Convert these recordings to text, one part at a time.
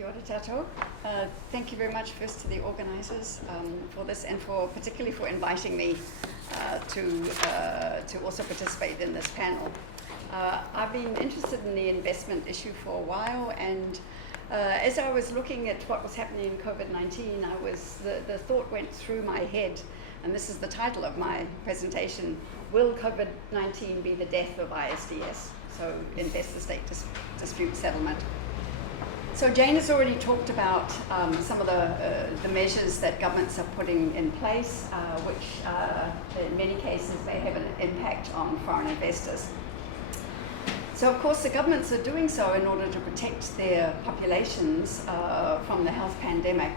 Kia ora tātou. Thank you very much first to the organisers for this, and particularly for inviting me to also participate in this panel. I've been interested in the investment issue for a while, and as I was looking at what was happening in COVID-19, the thought went through my head, and this is the title of my presentation: Will COVID-19 be the death of ISDS? So investor-state dispute settlement. So Jane has already talked about some of the measures that governments are putting in place, which in many cases they have an impact on foreign investors. So of course the governments are doing so in order to protect their populations from the health pandemic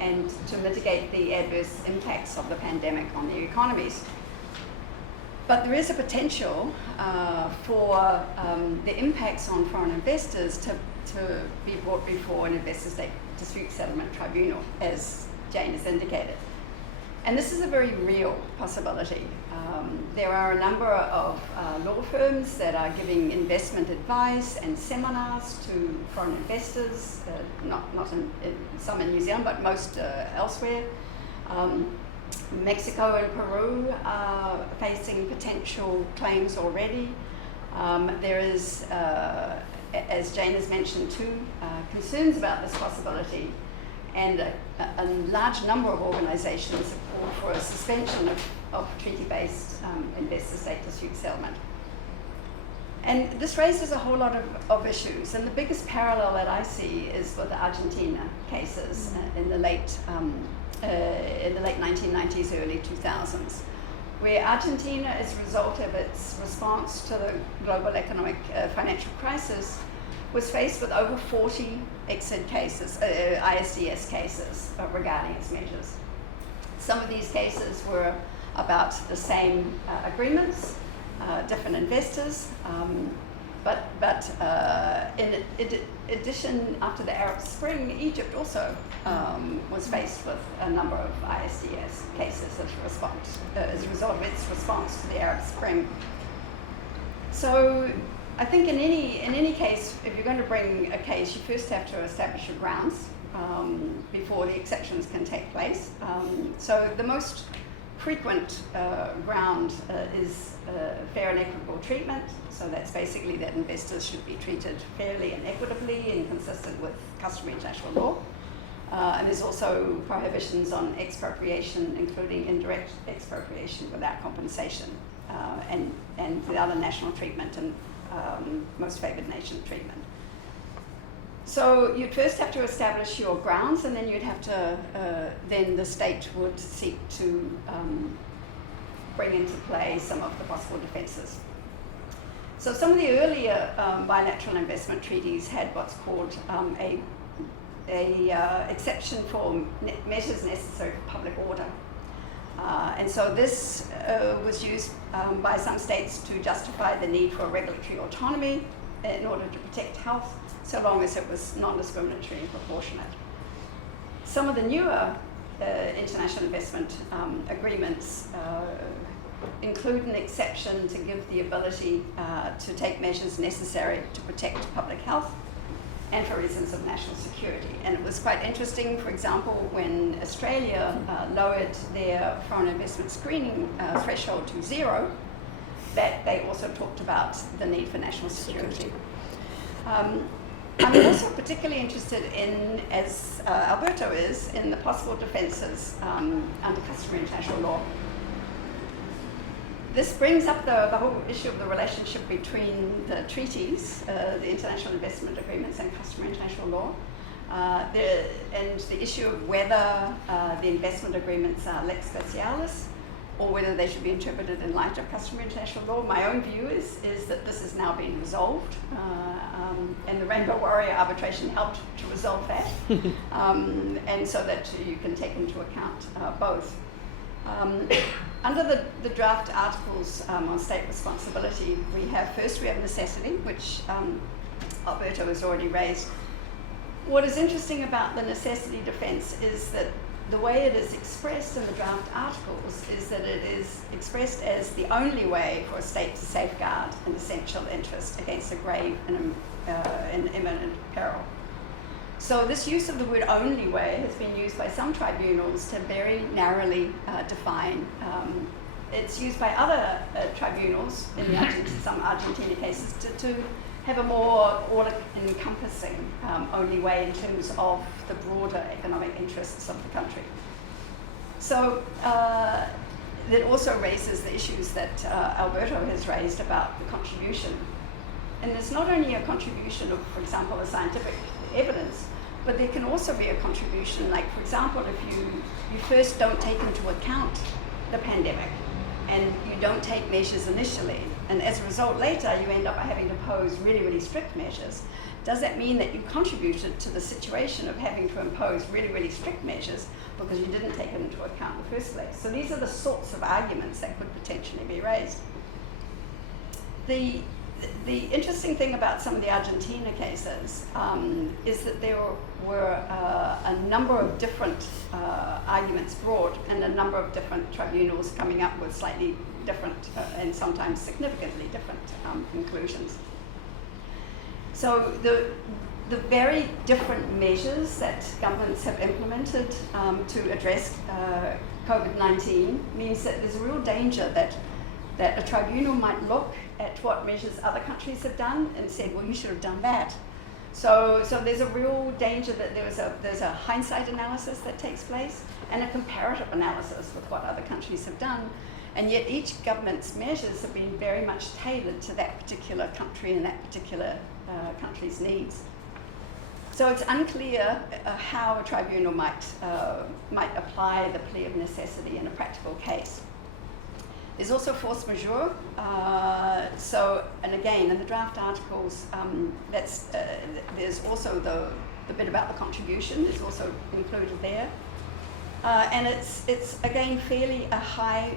and to mitigate the adverse impacts of the pandemic on their economies. But there is a potential for the impacts on foreign investors to be brought before an investor-state dispute settlement tribunal, as Jane has indicated. And this is a very real possibility. There are a number of law firms that are giving investment advice and seminars to foreign investors, not in some in New Zealand, but most elsewhere. Mexico and Peru are facing potential claims already. There is, as Jane has mentioned too, concerns about this possibility, and a large number of organisations have called for a suspension of treaty-based investor-state dispute settlement. And this raises a whole lot of issues, and the biggest parallel that I see is with the Argentina cases in the late 1990s, early 2000s, where Argentina, as a result of its response to the global economic financial crisis, was faced with over 40 ISDS cases regarding its measures. Some of these cases were about the same agreements, different investors, but in addition, after the Arab Spring, Egypt also was faced with a number of ISDS cases as a result of its response to the Arab Spring. So I think in any case, if you're going to bring a case, you first have to establish your grounds before the exceptions can take place. So the most frequent ground is fair and equitable treatment. So that's basically that investors should be treated fairly and equitably and consistent with customary international law. And there's also prohibitions on expropriation, including indirect expropriation without compensation, and the other national treatment and most favoured nation treatment. So you'd first have to establish your grounds, and then you'd have to, then the state would seek to bring into play some of the possible defences. So some of the earlier bilateral investment treaties had what's called a exception for measures necessary for public order. And so this was used by some states to justify the need for regulatory autonomy in order to protect health, so long as it was non-discriminatory and proportionate. Some of the newer international investment agreements include an exception to give the ability to take measures necessary to protect public health and for reasons of national security. And it was quite interesting, for example, when Australia lowered their foreign investment screening threshold to 0, that they also talked about the need for national security. I'm also particularly interested in, as Alberto is, in the possible defences under customary international law. This brings up the whole issue of the relationship between the treaties, the international investment agreements, and customary international law, and the issue of whether the investment agreements are lex specialis or whether they should be interpreted in light of customary international law. My own view is that this is now being resolved, and the Rainbow Warrior arbitration helped to resolve that, and so that you can take into account both. Under the draft articles on state responsibility, we have necessity, which Alberto has already raised. What is interesting about the necessity defence is that the way it is expressed in the draft articles is that it is expressed as the only way for a state to safeguard an essential interest against a grave and imminent peril. So this use of the word only way has been used by some tribunals to very narrowly define. It's used by other tribunals in some Argentina cases to have a more all-encompassing only way in terms of the broader economic interests of the country. So that also raises the issues that Alberto has raised about the contribution. And there's not only a contribution of, for example, a scientific evidence, but there can also be a contribution, like, for example, if you first don't take into account the pandemic and you don't take measures initially, and as a result later you end up having to pose really, really strict measures, does that mean that you contributed to the situation of having to impose really, really strict measures because you didn't take it into account in the first place? So these are the sorts of arguments that could potentially be raised. The interesting thing about some of the Argentina cases is that there were a number of different arguments brought and a number of different tribunals coming up with slightly different and sometimes significantly different conclusions. So the very different measures that governments have implemented to address COVID-19 means that there's a real danger that a tribunal might look at what measures other countries have done and said, well, you should have done that. So there's a real danger that there's a hindsight analysis that takes place and a comparative analysis with what other countries have done. And yet each government's measures have been very much tailored to that particular country and that particular country's needs. So it's unclear how a tribunal might apply the plea of necessity in a practical case. There's also force majeure. And again, in the draft articles, there's also the bit about the contribution is also included there. And it's again fairly a high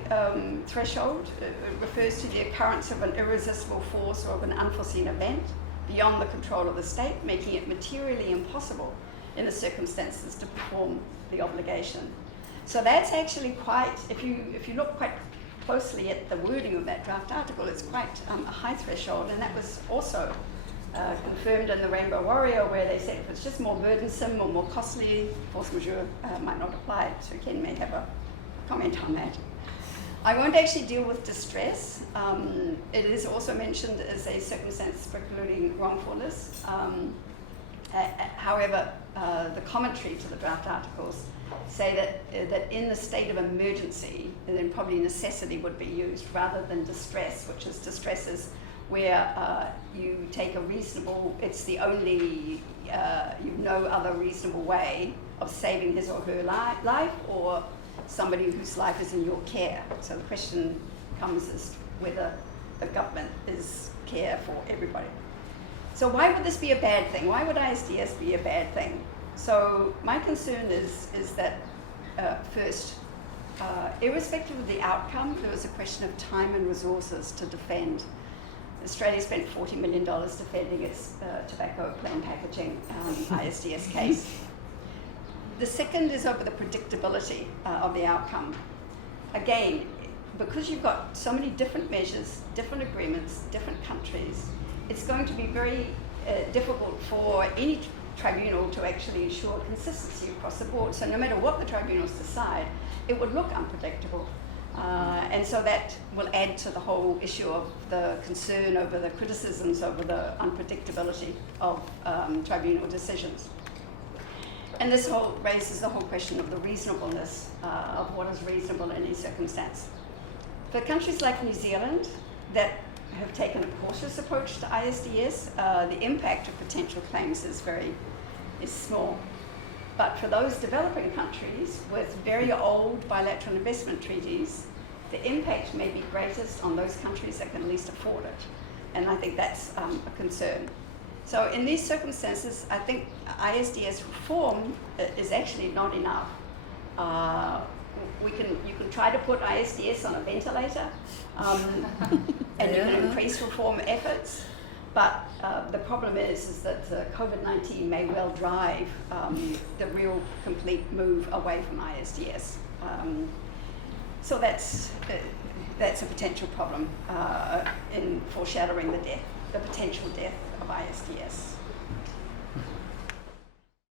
threshold. It refers to the occurrence of an irresistible force or of an unforeseen event beyond the control of the state, making it materially impossible in the circumstances to perform the obligation. So that's actually quite, if you look quite closely at the wording of that draft article, it's quite a high threshold, and that was also confirmed in the Rainbow Warrior, where they said if it's just more burdensome or more costly, force majeure might not apply. So Ken may have a comment on that. I won't actually deal with distress. It is also mentioned as a circumstance precluding wrongfulness. However, the commentary to the draft articles say that in the state of emergency, then probably necessity would be used rather than distress, which is distress is where you take a reasonable, it's the only, you've no other reasonable way of saving his or her life or somebody whose life is in your care. So the question comes as whether the government is care for everybody. So why would this be a bad thing? Why would ISDS be a bad thing? So my concern is that first, irrespective of the outcome, there was a question of time and resources to defend. Australia spent $40 million defending its tobacco plain packaging ISDS case. The second is over the predictability of the outcome. Again, because you've got so many different measures, different agreements, different countries, it's going to be very difficult for any tribunal to actually ensure consistency across the board. So no matter what the tribunals decide, it would look unpredictable. And so that will add to the whole issue of the concern over the criticisms over the unpredictability of tribunal decisions. And this raises the whole question of the reasonableness of what is reasonable in any circumstance. For countries like New Zealand that have taken a cautious approach to ISDS, the impact of potential claims is small. But for those developing countries with very old bilateral investment treaties, the impact may be greatest on those countries that can least afford it. And I think that's a concern. So in these circumstances, I think ISDS reform is actually not enough. You can try to put ISDS on a ventilator, and you can increase reform efforts, but the problem is that COVID-19 may well drive the real complete move away from ISDS. So that's a potential problem in foreshadowing the potential death of ISDS.